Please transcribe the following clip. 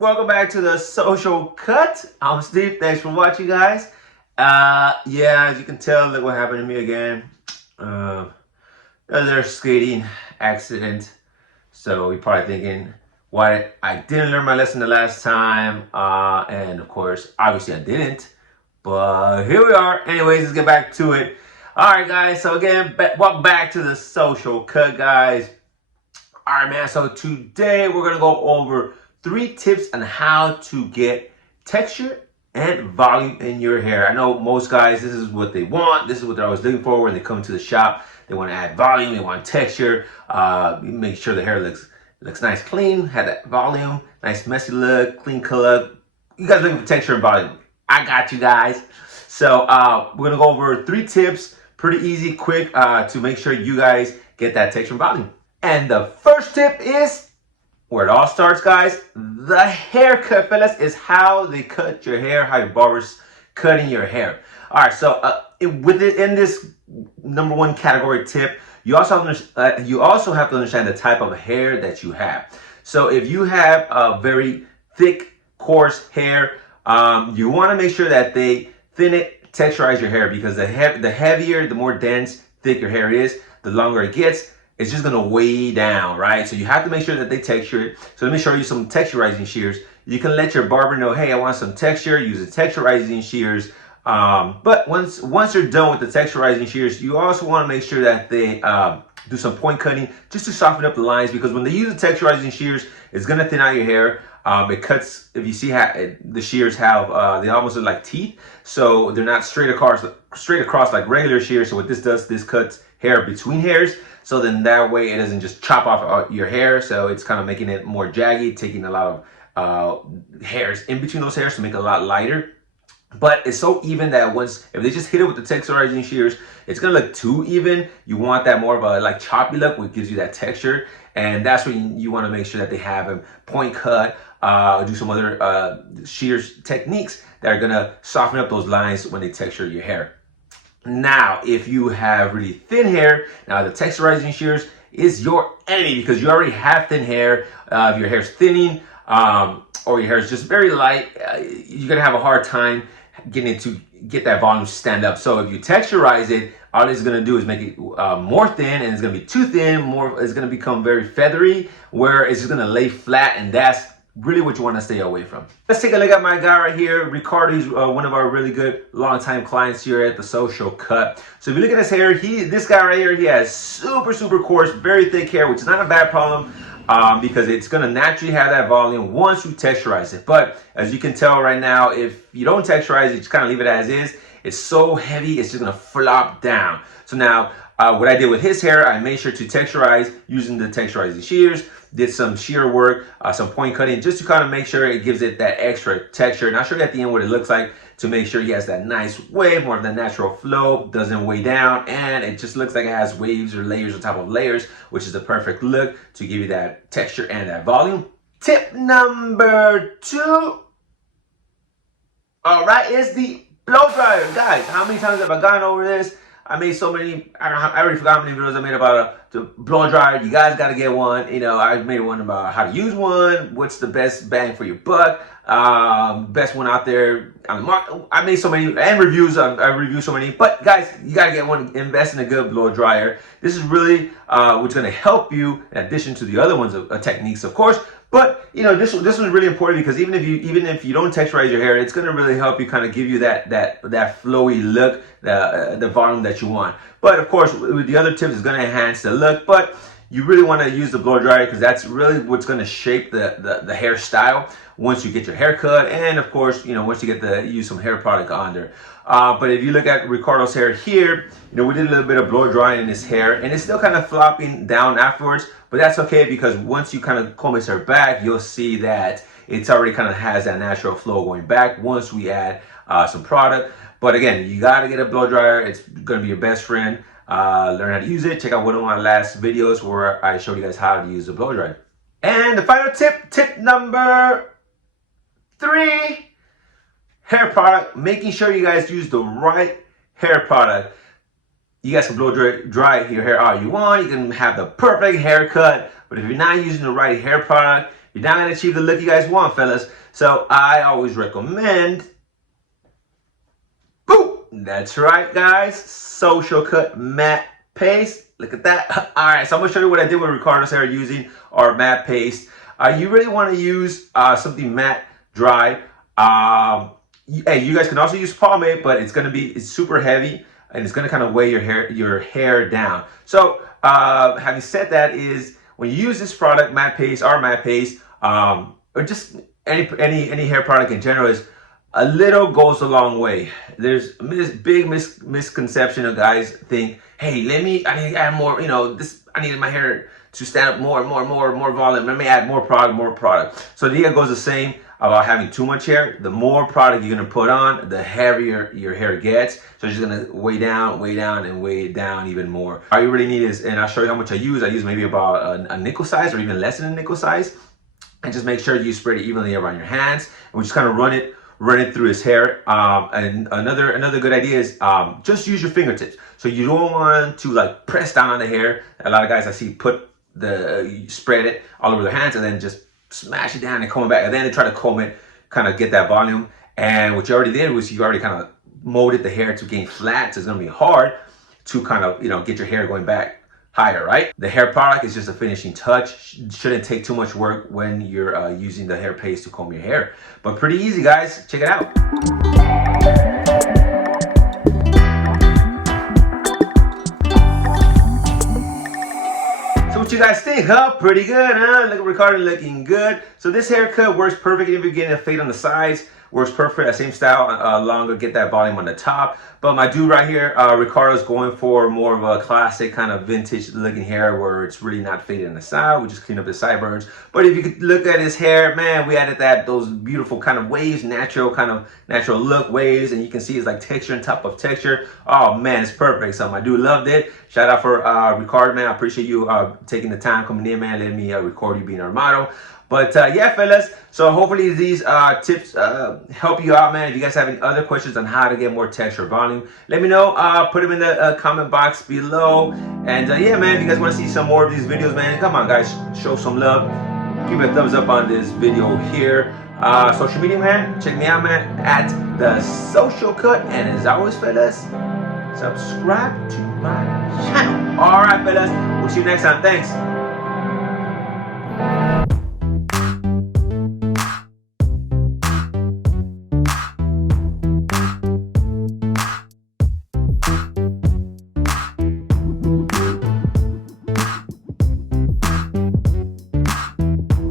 Welcome back to the Social Cut. I'm Steve. Thanks for watching, guys. Yeah, as you can tell, look what happened to me again. Another skating accident. So you're probably thinking, why I didn't learn my lesson the last time. And of course, obviously I didn't. But here we are. Anyways, let's get back to it. All right, guys. So again, welcome back to the Social Cut, guys. All right, man. So today we're gonna go over 3 tips on how to get texture and volume in your hair. I know most guys, this is what they want. This is what they're always looking for when they come to the shop. They want to add volume. They want texture. Make sure the hair looks nice, clean. Have that volume, nice messy look, clean color. You guys looking for texture and volume? I got you guys. So we're gonna go over 3 tips, pretty easy, quick, to make sure you guys get that texture and volume. And the first tip is where it all starts, guys. The haircut, fellas, is how they cut your hair, how your barber's cutting your hair. All right, so in this number 1 category tip, you also have to understand the type of hair that you have. So if you have a very thick, coarse hair, you want to make sure that they thin it, texturize your hair, because the heavier, the more dense, thick your hair is, the longer it gets. It's just gonna weigh down, right? So you have to make sure that they texture it. So let me show you some texturizing shears. You can let your barber know, hey, I want some texture, use the texturizing shears. But once you're done with the texturizing shears, you also wanna make sure that they do some point cutting just to soften up the lines, because when they use the texturizing shears, it's gonna thin out your hair. It cuts, if you see how the shears have, they almost look like teeth. So they're not straight across like regular shears. So what this does, this cuts hair between hairs. So then that way it doesn't just chop off your hair. So it's kind of making it more jaggy, taking a lot of hairs in between those hairs to make it a lot lighter. But it's so even that if they just hit it with the texturizing shears, it's gonna look too even. You want that more of a like choppy look, which gives you that texture. And that's when you want to make sure that they have a point cut, do some other shears techniques that are gonna soften up those lines when they texture your hair. Now, if you have really thin hair, now the texturizing shears is your enemy, because you already have thin hair. If your hair's thinning or your hair is just very light, you're gonna have a hard time getting it to get that volume to stand up. So if you texturize it, all it's gonna do is make it more thin, and it's gonna be too thin. It's gonna become very feathery, where it's just gonna lay flat, and that's really what you want to stay away from. Let's take a look at my guy right here. Ricardo, he's one of our really good long-time clients here at the Social Cut. So if you look at his hair, this guy right here, he has super coarse, very thick hair, which is not a bad problem, because it's going to naturally have that volume once you texturize it. But as you can tell right now, if you don't texturize it, just kind of leave it as is, it's so heavy, it's just going to flop down. So now, what I did with his hair, I made sure to texturize using the texturizing shears, did some shear work, some point cutting, just to kind of make sure it gives it that extra texture. And I'll show you at the end what it looks like to make sure he has that nice wave, more of the natural flow, doesn't weigh down, and it just looks like it has waves or layers on top of layers, which is the perfect look to give you that texture and that volume. Tip number 2, all right, is the blow dryer. Guys, how many times have I gone over this? I made so many, I already forgot how many videos I made about the blow dryer. You guys got to get one. You know, I made one about how to use one, what's the best bang for your buck, best one out there on the market. I made so many, and reviews, I reviewed so many. But guys, you got to get one, invest in a good blow dryer. This is really what's going to help you, in addition to the other ones, techniques, of course. But you know, this one's really important, because even if you don't texturize your hair, it's gonna really help you kind of give you that flowy look, the volume that you want. But of course, with the other tips, it's gonna enhance the look. But you really want to use the blow dryer, because that's really what's gonna shape the hairstyle once you get your hair cut, and of course, you know, once you get to use some hair product on there. But if you look at Ricardo's hair here, you know, we did a little bit of blow drying in his hair, and it's still kind of flopping down afterwards, but that's okay, because once you kind of comb his hair back, you'll see that it's already kind of has that natural flow going back once we add some product. But again, you got to get a blow dryer. It's going to be your best friend. Learn how to use it. Check out one of my last videos where I showed you guys how to use the blow dryer. And the final tip number 3, hair product. Making sure you guys use the right hair product. You guys can blow dry your hair all you want. You can have the perfect haircut, but if you're not using the right hair product, you're not gonna achieve the look you guys want, fellas. So I always recommend, boom, that's right, guys, Social Cut matte paste. Look at that. All right, so I'm gonna show you what I did with Ricardo's hair using our matte paste. You really want to use something matte, dry. Hey, you guys can also use pomade, but it's super heavy and it's gonna kind of weigh your hair down. So having said that, is when you use this product, matte paste, our matte paste, or just any hair product in general, is a little goes a long way. There's this big misconception of guys think, hey, I need to add more, I need my hair to stand up more volume. Let me add more product. So the idea goes the same about having too much hair. The more product you're gonna put on, the heavier your hair gets. So it's just gonna weigh down and weigh it down even more. All you really need is, and I'll show you how much I use. I use maybe about a nickel size or even less than a nickel size. And just make sure you spread it evenly around your hands. And we just kind of run it through his hair. And another good idea is just use your fingertips. So you don't want to like press down on the hair. A lot of guys I see spread it all over their hands and then just smash it down and comb it back. And then they try to comb it, kind of get that volume. And what you already did was you already kind of molded the hair to gain flat. So it's gonna be hard to kind of, get your hair going back higher, right? The hair product is just a finishing touch. Shouldn't take too much work when you're using the hair paste to comb your hair. But pretty easy, guys. Check it out. So what you guys think, huh? Pretty good, huh? Look at Ricardo looking good. So this haircut works perfect if you're getting a fade on the sides. Works perfect, that same style, longer, get that volume on the top. But my dude right here, Ricardo's going for more of a classic kind of vintage looking hair where it's really not faded on the side. We just clean up the sideburns. But if you could look at his hair, man, we added those beautiful kind of waves, natural look waves, and you can see it's like texture on top of texture. Oh man, it's perfect. So my dude loved it. Shout out for Ricardo, man. I appreciate you taking the time coming in, man, letting me record you being our model. But yeah, fellas, so hopefully these tips help you out, man. If you guys have any other questions on how to get more texture or volume, let me know. Put them in the comment box below. And yeah, man, if you guys want to see some more of these videos, man, come on, guys, show some love. Give a thumbs up on this video here. Social media, man, check me out, man, at The Social Cut. And as always, fellas, subscribe to my channel. All right, fellas, we'll see you next time. Thanks.